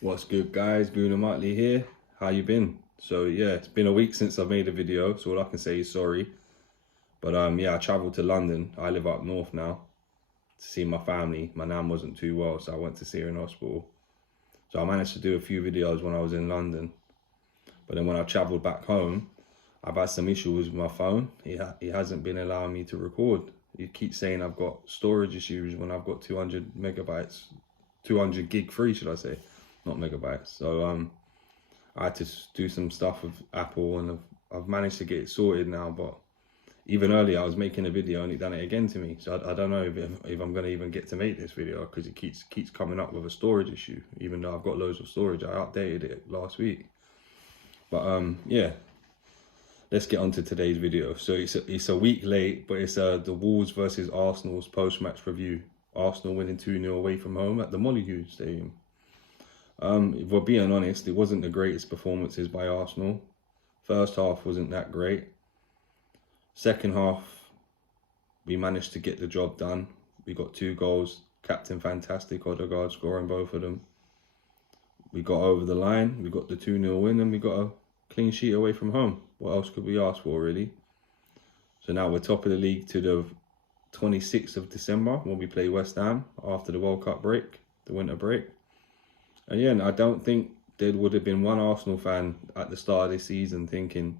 What's good, guys? Guna Motley here. How you been? So yeah, it's been a week since I've made a video, so all I can say is sorry. But yeah, I travelled to London. I live up north now to see my family. My nan wasn't too well, so I went to see her in hospital. So I managed to do a few videos when I was in London. But then when I travelled back home, I've had some issues with my phone. He hasn't been allowing me to record. He keeps saying I've got storage issues when I've got 200 megabytes, 200 gig free, should I say, not megabytes. So I had to do some stuff with Apple, and I've managed to get it sorted now. But even earlier, I was making a video and it done it again to me. So I don't know if I'm gonna even get to make this video, because it keeps coming up with a storage issue, even though I've got loads of storage. I updated it last week. But yeah, let's get on to today's video. So it's a week late, but it's the Wolves versus Arsenal's post-match review. Arsenal winning 2-0 away from home at the Molyneux Stadium. If we're being honest, it wasn't the greatest performances by Arsenal. First half wasn't that great. Second half, we managed to get the job done. We got 2 goals. Captain Fantastic Odegaard scoring both of them. We got over the line. We got the 2-0 win, and we got a clean sheet away from home. What else could we ask for, really? So now we're top of the league to the 26th of December when we play West Ham after the World Cup break, the winter break. And yeah, I don't think there would have been one Arsenal fan at the start of this season thinking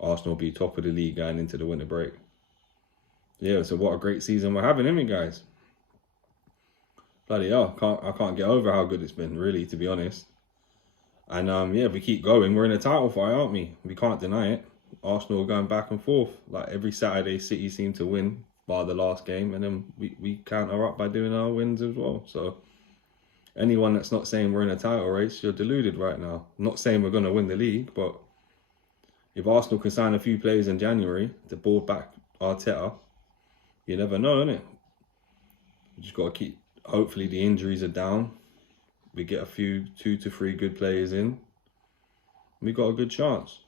Arsenal will be top of the league going into the winter break. Yeah, so what a great season we're having, isn't it, guys? Bloody hell, I can't get over how good it's been, really, to be honest. And yeah, if we keep going, we're in a title fight, aren't we? We can't deny it. Arsenal are going back and forth. Like every Saturday, City seem to win, bar the last game, and then we counter up by doing our wins as well. So anyone that's not saying we're in a title race, you're deluded right now. I'm not saying we're going to win the league, but if Arsenal can sign a few players in January to board back Arteta, you never know, innit? You just got to keep, hopefully the injuries are down. We get a few 2 to 3 good players in. We got a good chance.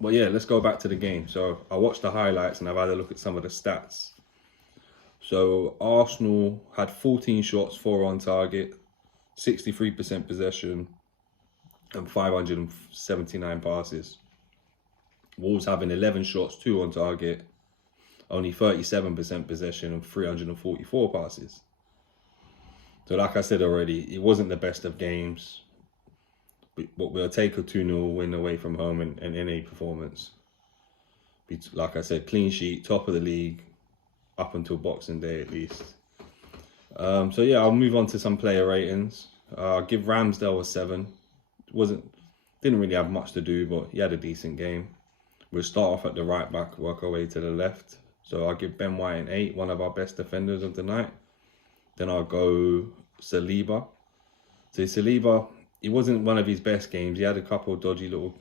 But yeah, let's go back to the game. So I watched the highlights and I've had a look at some of the stats. So Arsenal had 14 shots, 4 on target, 63% possession, and 579 passes. Wolves having 11 shots, 2 on target, only 37% possession, and 344 passes. So like I said already, it wasn't the best of games, but we'll take a 2-0 win away from home in any performance. Like I said, clean sheet, top of the league, up until Boxing Day at least. So yeah, I'll move on to some player ratings. I'll give Ramsdale a 7. Didn't really have much to do, but he had a decent game. We'll start off at the right back, work our way to the left. So I'll give Ben White an 8, one of our best defenders of the night. Then I'll go Saliba. So Saliba, it wasn't one of his best games. He had a couple of dodgy little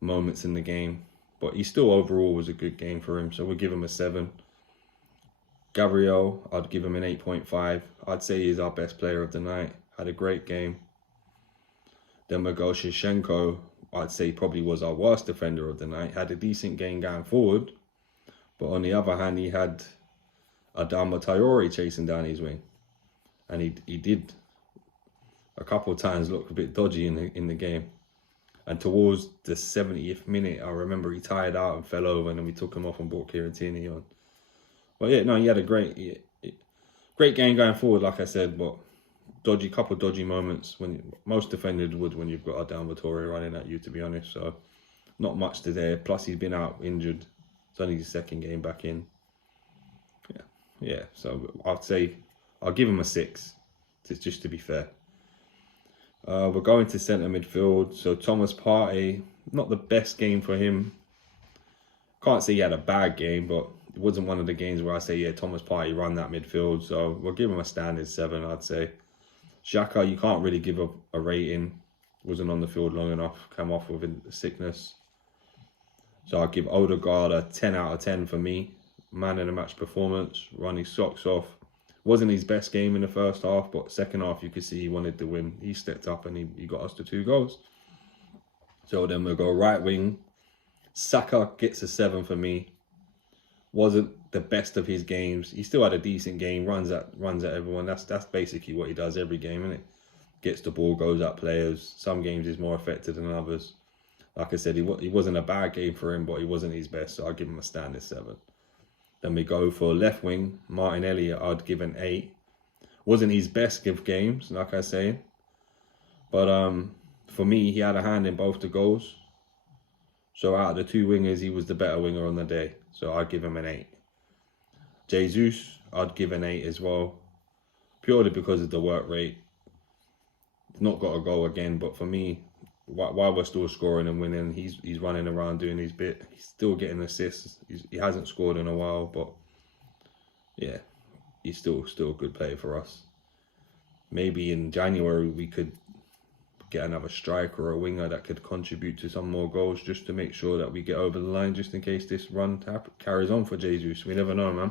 moments in the game, but he still overall was a good game for him. So we'll give him a 7. Gabriel, I'd give him an 8.5. I'd say he's our best player of the night. Had a great game. Then we'll go Shevchenko. I'd say probably was our worst defender of the night. Had a decent game going forward, but on the other hand, he had Adama Traore chasing down his wing, and he did a couple of times look a bit dodgy in the game. And towards the 70th minute, I remember he tired out and fell over, and then we took him off and brought Kieran Tierney on. But yeah, no, he had a great game going forward, like I said, but couple dodgy moments when most defenders would when you've got Adama Traore running at you, to be honest. So not much to there. Plus he's been out injured. It's only his 2nd game back in. Yeah, so I'd say I'll give him a 6, just to be fair. We're going to centre midfield. So Thomas Partey, not the best game for him. Can't say he had a bad game, but it wasn't one of the games where I say, yeah, Thomas Partey run that midfield. So we'll give him a standard 7, I'd say. Xhaka, you can't really give a rating. Wasn't on the field long enough. Came off with a sickness. So I'll give Odegaard a 10 out of 10 for me. Man in the match performance, run his socks off. Wasn't his best game in the first half, but second half you could see he wanted to win. He stepped up and he got us to 2 goals. So then we'll go right wing. Saka gets a 7 for me. Wasn't the best of his games. He still had a decent game. Runs at everyone. That's basically what he does every game, isn't it? gets the ball, goes at players. Some games he's more effective than others. Like I said, he wasn't a bad game for him, but he wasn't his best, so I'll give him a standard 7. Then we go for left wing, Martin Elliott, I'd give an 8. Wasn't his best of games, like I say. But for me, he had a hand in both the goals. So out of the 2 wingers, he was the better winger on the day. So I'd give him an 8. Jesus, I'd give an 8 as well. Purely because of the work rate. Not got a goal again, but for me, while we're still scoring and winning, he's running around doing his bit. He's still getting assists. He hasn't scored in a while, but yeah, he's still a good player for us. Maybe in January we could get another striker or a winger that could contribute to some more goals, just to make sure that we get over the line, just in case this run carries on for Jesus. We never know, man.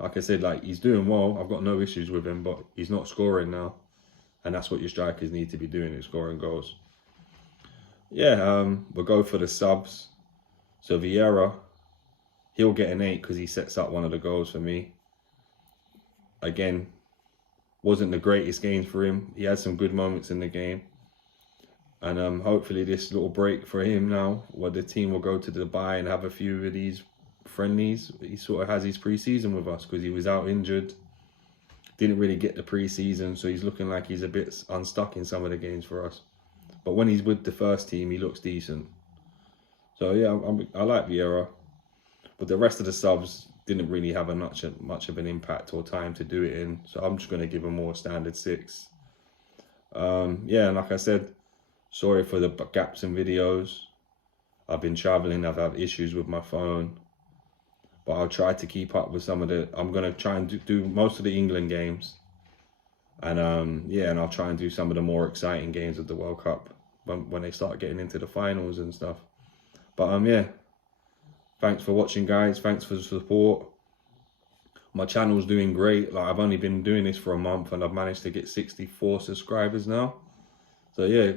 Like I said, like, he's doing well. I've got no issues with him, but he's not scoring now, and that's what your strikers need to be doing, is scoring goals. Yeah, we'll go for the subs. So Vieira, he'll get an 8 because he sets up one of the goals for me. Again, wasn't the greatest games for him. He had some good moments in the game. And hopefully this little break for him now, where the team will go to Dubai and have a few of these friendlies. He sort of has his pre-season with us because he was out injured. Didn't really get the pre-season, so he's looking like he's a bit unstuck in some of the games for us. But when he's with the first team, he looks decent. So yeah, I like Vieira. But the rest of the subs didn't really have much of an impact or time to do it in. So I'm just going to give him more standard 6. Yeah, and like I said, sorry for the gaps in videos. I've been traveling, I've had issues with my phone. But I'll try to keep up with some of the... I'm going to try and do most of the England games. And yeah, and I'll try and do some of the more exciting games of the World Cup when they start getting into the finals and stuff. But yeah, thanks for watching, guys. Thanks for the support. My channel's doing great. Like, I've only been doing this for a month and I've managed to get 64 subscribers now. So yeah,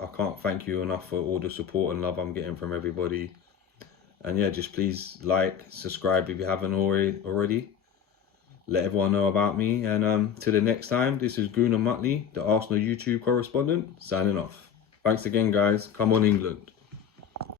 I can't thank you enough for all the support and love I'm getting from everybody. And yeah, just please like, subscribe if you haven't already. Let everyone know about me. And till the next time, this is Gunnar Mutley, the Arsenal YouTube correspondent, signing off. Thanks again, guys. Come on, England.